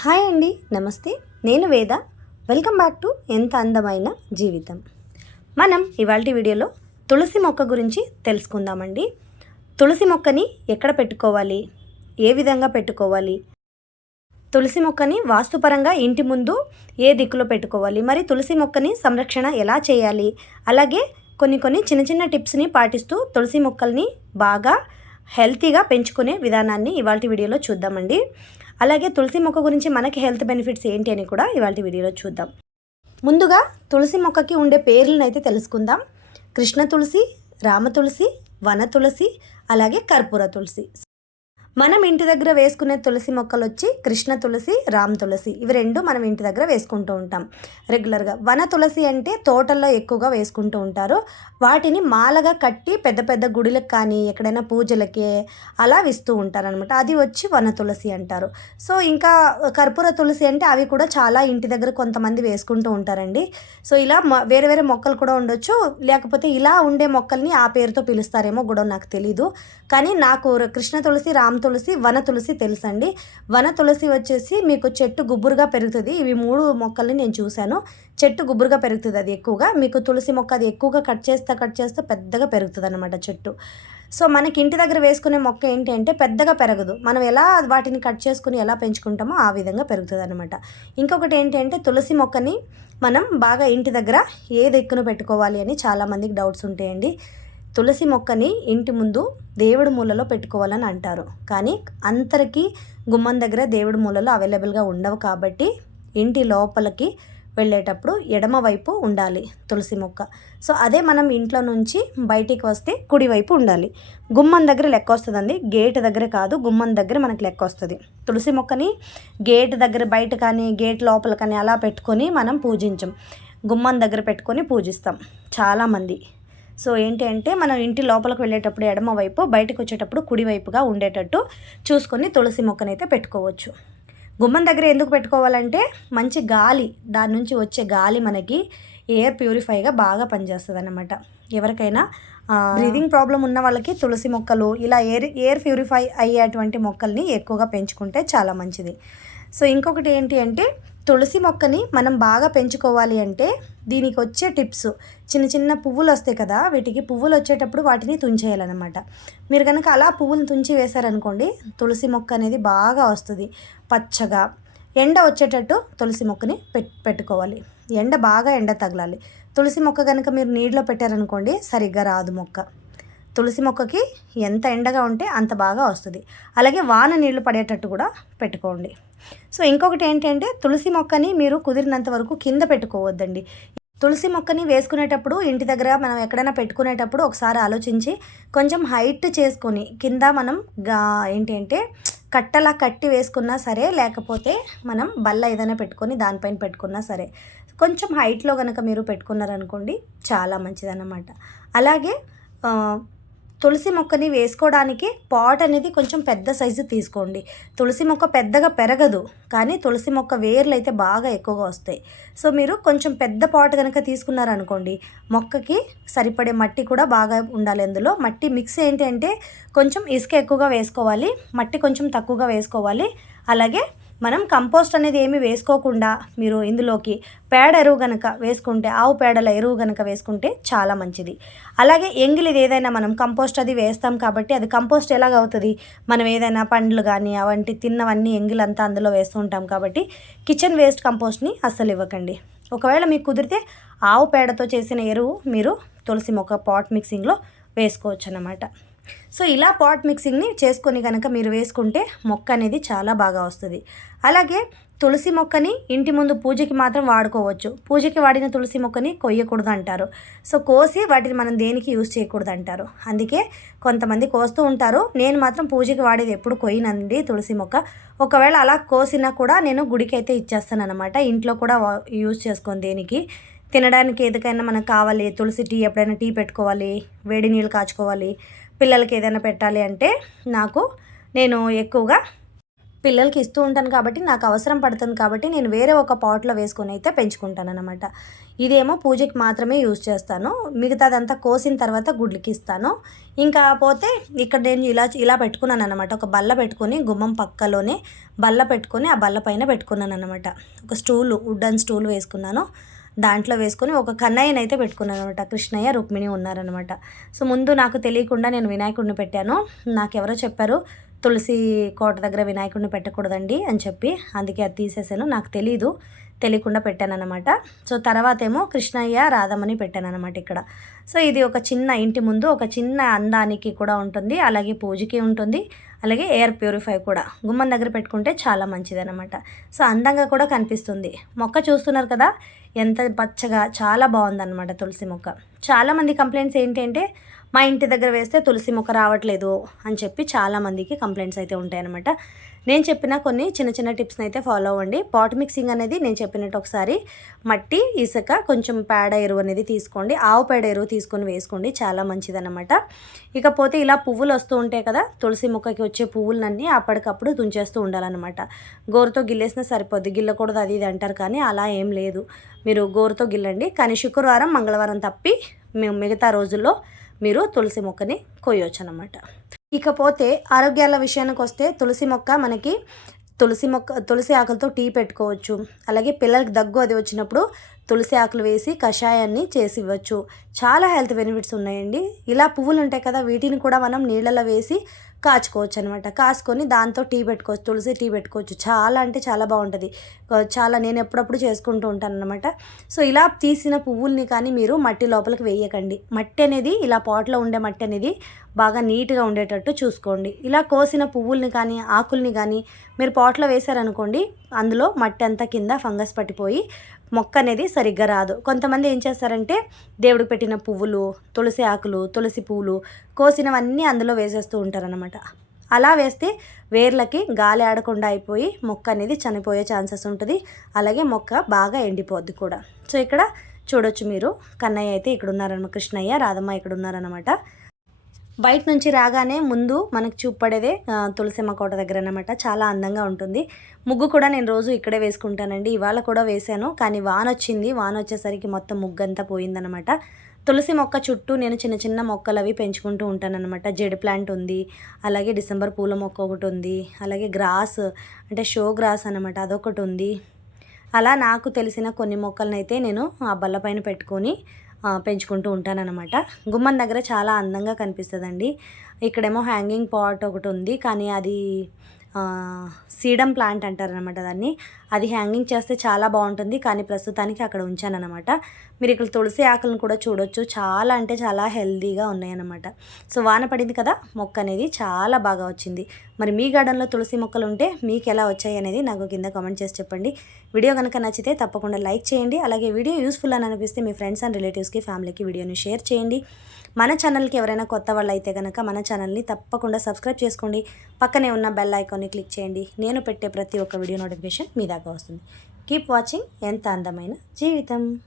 Hi అండి నమస్తే. నేను వేద. వెల్కమ్ బ్యాక్ టు ఎంత అందమైన జీవితం. మనం ఇవాళ వీడియోలో తులసి మొక్క గురించి తెలుసుకుందామండి. తులసి మొక్కని ఎక్కడ పెట్టుకోవాలి? ఏ విధంగా పెట్టుకోవాలి? తులసి మొక్కని వాస్తుపరంగా ఇంటి ముందు ఏ దిక్కులో పెట్టుకోవాలి? మరి తులసి మొక్కని సంరక్షణ ఎలా చేయాలి? అలాగే కొన్ని కొన్ని చిన్న చిన్న టిప్స్ని పాటిస్తూ తులసి మొక్కల్ని బాగా హెల్తీగా పెంచుకునే విధానాన్ని ఇవాళ వీడియోలో చూద్దామండి. అలాగే తులసి మొక్క గురించి మనకి హెల్త్ బెనిఫిట్స్ ఏంటి అని కూడా ఇవాళ వీడియోలో చూద్దాం. ముందుగా తులసి మొక్కకి ఉండే పేర్లను అయితే తెలుసుకుందాం. కృష్ణ తులసి రామ తులసి వన తులసి అలాగే కర్పూర తులసి. మనం ఇంటి దగ్గర వేసుకునే తులసి మొక్కలు వచ్చి కృష్ణ తులసి రామ్ తులసి ఇవి రెండు మనం ఇంటి దగ్గర వేసుకుంటూ ఉంటాం. రెగ్యులర్గా వన తులసి అంటే తోటల్లో ఎక్కువగా వేసుకుంటూ ఉంటారు. వాటిని మాలగా కట్టి పెద్ద పెద్ద గుడిలకు కానీ ఎక్కడైనా పూజలకి అలా ఇస్తూ ఉంటారనమాట అది వచ్చి వన తులసి అంటారు. సో ఇంకా కర్పూర తులసి అంటే అవి కూడా చాలా ఇంటి దగ్గర కొంతమంది వేసుకుంటూ ఉంటారండి. సో ఇలా వేరే వేరే మొక్కలు కూడా ఉండొచ్చు. లేకపోతే ఇలా ఉండే మొక్కల్ని ఆ పేరుతో పిలుస్తారేమో కూడా నాకు తెలీదు. కానీ నాకు కృష్ణ తులసి రామ్ తులసి వన తులసి తెలుసండి. వన తులసి వచ్చేసి మీకు చెట్టు గుబురుగా పెరుగుతుంది. ఇవి మూడు మొక్కల్ని నేను చూశాను. చెట్టు గుబురుగా పెరుగుతుంది అది ఎక్కువగా. మీకు తులసి మొక్క అది ఎక్కువగా కట్ చేస్తే కట్ చేస్తే పెద్దగా పెరుగుతుంది అనమాట చెట్టు. సో మనకి ఇంటి దగ్గర వేసుకునే మొక్క ఏంటి అంటే పెద్దగా పెరగదు. మనం ఎలా వాటిని కట్ చేసుకుని ఎలా పెంచుకుంటామో ఆ విధంగా పెరుగుతుంది అనమాట ఇంకొకటి ఏంటి అంటే తులసి మొక్కని మనం బాగా ఇంటి దగ్గర ఏ దిక్కును పెట్టుకోవాలి అని చాలామందికి డౌట్స్ ఉంటాయండి. తులసి మొక్కని ఇంటి ముందు దేవుడి మూలలో పెట్టుకోవాలని అంటారు. కానీ అందరికీ గుమ్మం దగ్గర దేవుడి మూలలో అవైలబుల్గా ఉండవు కాబట్టి ఇంటి లోపలికి వెళ్ళేటప్పుడు ఎడమ వైపు ఉండాలి తులసి మొక్క. సో అదే మనం ఇంట్లో నుంచి బయటికి వస్తే కుడివైపు ఉండాలి. గుమ్మం దగ్గర లెక్క వస్తుందండి. గేట్ దగ్గర కాదు గుమ్మం దగ్గర మనకి లెక్క వస్తుంది. తులసి మొక్కని గేట్ దగ్గర బయట కానీ గేట్ లోపల కానీ అలా పెట్టుకొని మనం పూజించం. గుమ్మం దగ్గర పెట్టుకొని పూజిస్తాం. చాలామంది సో ఏంటి అంటే మనం ఇంటి లోపలికి వెళ్ళేటప్పుడు ఎడమ వైపు బయటకు వచ్చేటప్పుడు కుడివైపుగా ఉండేటట్టు చూసుకొని తులసి మొక్కనైతే పెట్టుకోవచ్చు. గుమ్మం దగ్గర ఎందుకు పెట్టుకోవాలంటే మంచి గాలి దాని నుంచి వచ్చే గాలి మనకి ఎయిర్ ప్యూరిఫైగా బాగా పనిచేస్తుంది అనమాట ఎవరికైనా బ్రీదింగ్ ప్రాబ్లం ఉన్న వాళ్ళకి తులసి మొక్కలు ఇలా ఎయిర్ ఎయిర్ ప్యూరిఫై అయ్యేటువంటి మొక్కల్ని ఎక్కువగా పెంచుకుంటే చాలా మంచిది. సో ఇంకొకటి ఏంటి అంటే తులసి మొక్కని మనం బాగా పెంచుకోవాలి అంటే దీనికి వచ్చే టిప్స్. చిన్న చిన్న పువ్వులు వస్తాయి కదా వీటికి పువ్వులు వచ్చేటప్పుడు వాటిని తుంచేయాలన్నమాట. మీరు కనుక అలా పువ్వులు తుంచి వేశారనుకోండి తులసి మొక్క అనేది బాగా వస్తుంది. పచ్చగా ఎండ వచ్చేటట్టు తులసి మొక్కని పెట్టుకోవాలి. ఎండ బాగా ఎండ తగలాలి. తులసి మొక్క కనుక మీరు నీటిలో పెట్టారనుకోండి సరిగ్గా రాదు మొక్క. తులసి మొక్కకి ఎంత ఎండగా ఉంటే అంత బాగా వస్తుంది. అలాగే వాన నీళ్ళు పడేటట్టు కూడా పెట్టుకోండి. సో ఇంకొకటి ఏంటంటే తులసి మొక్కని మీరు కుదిరినంత వరకు కింద పెట్టుకోవద్దండి. తులసి మొక్కని వేసుకునేటప్పుడు ఇంటి దగ్గర మనం ఎక్కడైనా పెట్టుకునేటప్పుడు ఒకసారి ఆలోచించి కొంచెం హైట్ చేసుకొని కింద మనం గా ఏంటి అంటే కట్టలా కట్టి వేసుకున్నా సరే లేకపోతే మనం బల్ల ఏదైనా పెట్టుకొని దానిపైన పెట్టుకున్నా సరే కొంచెం హైట్లో కనుక మీరు పెట్టుకున్నారనుకోండి చాలా మంచిదన్నమాట. అలాగే తులసి మొక్కని వేసుకోవడానికి పాట్ అనేది కొంచెం పెద్ద సైజు తీసుకోండి. తులసి మొక్క పెద్దగా పెరగదు కానీ తులసి మొక్క వేర్లు అయితే బాగా ఎక్కువగా వస్తాయి. సో మీరు కొంచెం పెద్ద పాట్ కనుక తీసుకున్నారనుకోండి మొక్కకి సరిపడే మట్టి కూడా బాగా ఉండాలి అందులో. మట్టి మిక్స్ ఏంటి అంటే కొంచెం ఇసుక ఎక్కువగా వేసుకోవాలి మట్టి కొంచెం తక్కువగా వేసుకోవాలి. అలాగే మనం కంపోస్ట్ అనేది ఏమి వేసుకోకుండా మీరు ఇందులోకి పేడ ఎరువు కనుక వేసుకుంటే ఆవు పేడల ఎరువు కనుక వేసుకుంటే చాలా మంచిది. అలాగే ఎంగిలిది ఏదైనా మనం కంపోస్ట్ అది వేస్తాం కాబట్టి అది కంపోస్ట్ ఎలాగ అవుతుంది? మనం ఏదైనా పండ్లు కానీ అవంటి తిన్నవన్నీ ఎంగిలంతా అందులో వేస్తుంటాం కాబట్టి కిచెన్ వేస్ట్ కంపోస్ట్ని అస్సలు ఇవ్వకండి. ఒకవేళ మీకు కుదిరితే ఆవు పేడతో చేసిన ఎరువు మీరు తులసి మొక్క పాట్ మిక్సింగ్లో వేసుకోవచ్చు అన్నమాట సో ఇలా పాట్ మిక్సింగ్ని చేసుకొని కనుక మీరు వేసుకుంటే మొక్క అనేది చాలా బాగా వస్తుంది. అలాగే తులసి మొక్కని ఇంటి ముందు పూజకి మాత్రం వాడుకోవచ్చు. పూజకి వాడిన తులసి మొక్కని కొయ్యకూడదు అంటారు. సో కోసి వాటిని మనం దేనికి యూజ్ చేయకూడదు అంటారు. అందుకే కొంతమంది కోస్తూ ఉంటారు. నేను మాత్రం పూజకి వాడేది ఎప్పుడు కొయ్యనండి తులసి మొక్క. ఒకవేళ అలా కోసినా కూడా నేను గుడికి అయితే ఇచ్చేస్తాను అనమాట ఇంట్లో కూడా యూజ్ చేసుకోను దేనికి. తినడానికి ఏదైనా మనకు కావాలి తులసి టీ ఎప్పుడైనా టీ పెట్టుకోవాలి వేడి నీళ్ళు కాచుకోవాలి పిల్లలకి ఏదైనా పెట్టాలి అంటే నాకు నేను ఎక్కువగా పిల్లలకి ఇస్తూ ఉంటాను కాబట్టి నాకు అవసరం పడుతుంది కాబట్టి నేను వేరే ఒక పాట్లో వేసుకొని అయితే పెంచుకుంటాను అనమాట ఇదేమో పూజకి మాత్రమే యూజ్ చేస్తాను. మిగతాదంతా కోసిన తర్వాత గుడ్లకి ఇస్తాను. ఇంకా పోతే ఇక్కడ నేను ఇలా ఇలా పెట్టుకున్నాను అనమాట ఒక బల్ల పెట్టుకొని గుమ్మం పక్కలోనే బల్ల పెట్టుకొని ఆ బల్ల పైన పెట్టుకున్నాను అనమాట ఒక స్టూలు వుడన్ స్టూల్ వేసుకున్నాను. దాంట్లో వేసుకొని ఒక కన్నయ్యని అయితే పెట్టుకున్నాను అనమాట కృష్ణయ్య రుక్మిణి ఉన్నారనమాట. సో ముందు నాకు తెలియకుండా నేను వినాయకుడిని పెట్టాను. నాకు ఎవరో చెప్పారు తులసి కోట దగ్గర వినాయకుడిని పెట్టకూడదండి అని చెప్పి అందుకే అది తీసేసాను. నాకు తెలీదు తెలియకుండా పెట్టాను అనమాట సో తర్వాత ఏమో కృష్ణయ్య రాధమని పెట్టానమాట ఇక్కడ. సో ఇది ఒక చిన్న ఇంటి ముందు ఒక చిన్న అందానికి కూడా ఉంటుంది అలాగే పూజకి ఉంటుంది అలాగే ఎయిర్ ప్యూరిఫై కూడా. గుమ్మం దగ్గర పెట్టుకుంటే చాలా మంచిది అనమాట సో అందంగా కూడా కనిపిస్తుంది. మొక్క చూస్తున్నారు కదా ఎంత పచ్చగా చాలా బాగుందన్నమాట తులసి మొక్క. చాలామంది కంప్లైంట్స్ ఏంటంటే మా ఇంటి దగ్గర వేస్తే తులసి మొక్క రావట్లేదు అని చెప్పి చాలామందికి కంప్లైంట్స్ అయితే ఉంటాయన్నమాట. నేను చెప్పిన కొన్ని చిన్న చిన్న టిప్స్ని అయితే ఫాలో అవ్వండి. పాట్ మిక్సింగ్ అనేది నేను చెప్పినట్టు ఒకసారి మట్టి ఇసుక కొంచెం పేడ ఎరువు అనేది తీసుకోండి. ఆవు పేడ ఎరువు తీసుకొని వేసుకోండి. చాలా మంచిదన్నమాట. ఇకపోతే ఇలా పువ్వులు వస్తూ ఉంటాయి కదా తులసి మొక్కకి వచ్చే పువ్వులన్నీ అప్పటికప్పుడు తుంచేస్తూ ఉండాలన్నమాట. గోరుతో గిల్లేసినా సరిపోద్ది. గిల్లకూడదు అది ఇది అంటారు కానీ అలా ఏం లేదు. మీరు గోరుతో గిల్లండి. కానీ శుక్రవారం మంగళవారం తప్పి మేము మిగతా రోజుల్లో మీరు తులసి మొక్కని కోయవచ్చు అనమాట ఇకపోతే ఆరోగ్యాల విషయానికి వస్తే తులసి మొక్క మనకి తులసి మొక్క తులసి ఆకులతో టీ పెట్టుకోవచ్చు. అలాగే పిల్లలకి దగ్గు అది వచ్చినప్పుడు తులసి ఆకులు వేసి కషాయాన్ని చేసి ఇవ్వచ్చు చాలా హెల్త్ బెనిఫిట్స్ ఉన్నాయండి. ఇలా పువ్వులు ఉంటాయి కదా వీటిని కూడా మనం నీళ్ళలో వేసి కాచుకోవచ్చు అనమాట కాసుకొని దాంతో టీ పెట్టుకోవచ్చు తులసి టీ పెట్టుకోవచ్చు. చాలా అంటే చాలా బాగుంటుంది. చాలా నేను ఎప్పుడప్పుడు చేసుకుంటూ ఉంటాను అనమాట సో ఇలా తీసిన పువ్వుల్ని కానీ మీరు మట్టి లోపలికి వేయకండి. మట్టి అనేది ఇలా పాట్లో ఉండే మట్టి అనేది బాగా నీట్గా ఉండేటట్టు చూసుకోండి. ఇలా కోసిన పువ్వుల్ని కానీ ఆకుల్ని కానీ మీరు పాట్లో వేశారనుకోండి అందులో మట్టి అంతా కింద ఫంగస్ పట్టిపోయి మొక్క అనేది సరిగ్గా రాదు. కొంతమంది ఏం చేస్తారంటే దేవుడికి పెట్టిన పువ్వులు తులసి ఆకులు తులసి పువ్వులు కోసినవన్నీ అందులో వేసేస్తూ ఉంటారనమాట అలా వేస్తే వేర్లకి గాలి ఆడకుండా అయిపోయి మొక్క అనేది చనిపోయే ఛాన్సెస్ ఉంటుంది. అలాగే మొక్క బాగా ఎండిపోద్ది కూడా. సో ఇక్కడ చూడొచ్చు మీరు. కన్నయ్య అయితే ఇక్కడ ఉన్నారనమాట కృష్ణయ్య రాధమ్మ ఇక్కడ ఉన్నారనమాట బయట నుంచి రాగానే ముందు మనకు చూపడేదే తులసిమ్మ కోట దగ్గర అనమాట చాలా అందంగా ఉంటుంది. ముగ్గు కూడా నేను రోజు ఇక్కడే వేసుకుంటానండి. ఇవాళ కూడా వేశాను. కానీ వాన వచ్చింది. వాన వచ్చేసరికి మొత్తం ముగ్గు అంతా పోయిందనమాట తులసి మొక్క చుట్టూ నేను చిన్న చిన్న మొక్కలు అవి పెంచుకుంటూ ఉంటానన్నమాట. జెడ్ ప్లాంట్ ఉంది. అలాగే డిసెంబర్ పూల మొక్క ఒకటి ఉంది. అలాగే గ్రాస్ అంటే షో గ్రాస్ అనమాట అదొకటి ఉంది. అలా నాకు తెలిసిన కొన్ని మొక్కలనైతే నేను ఆ బల్లపైన పెట్టుకొని పెంచుకుంటూ ఉంటానన్నమాట. గుమ్మం దగ్గర చాలా అందంగా కనిపిస్తుందండి. ఇక్కడేమో హ్యాంగింగ్ పాట్ ఒకటి ఉంది. కానీ అది సీడమ్ ప్లాంట్ అంటారనమాట దాన్ని. అది హ్యాంగింగ్ చేస్తే చాలా బాగుంటుంది. కానీ ప్రస్తుతానికి అక్కడ ఉంచానమాట మీరు ఇక్కడ తులసి ఆకులను కూడా చూడొచ్చు. చాలా అంటే చాలా హెల్దీగా ఉన్నాయన్నమాట. సో వాన పడింది కదా? మొక్క అనేది చాలా బాగా వచ్చింది. మరి మీ గార్డెన్లో తులసి మొక్కలు ఉంటే మీకు ఎలా వచ్చాయి అనేది నాకు కింద కామెంట్ చేసి చెప్పండి. వీడియో కనుక నచ్చితే తప్పకుండా లైక్ చేయండి. అలాగే వీడియో యూస్ఫుల్ అని అనిపిస్తే మీ ఫ్రెండ్స్ అండ్ రిలేటివ్స్కి ఫ్యామిలీకి వీడియోని షేర్ చేయండి. మన ఛానల్కి ఎవరైనా కొత్త వాళ్ళు అయితే కనుక మన ఛానల్ని తప్పకుండా సబ్స్క్రైబ్ చేసుకోండి. పక్కనే ఉన్న బెల్ ఐకాన్ని క్లిక్ చేయండి. నేను పెట్టే ప్రతి ఒక్క వీడియో నోటిఫికేషన్ మీ దాకా వస్తుంది. Keep watching. ఎంత అందమైన జీవితం.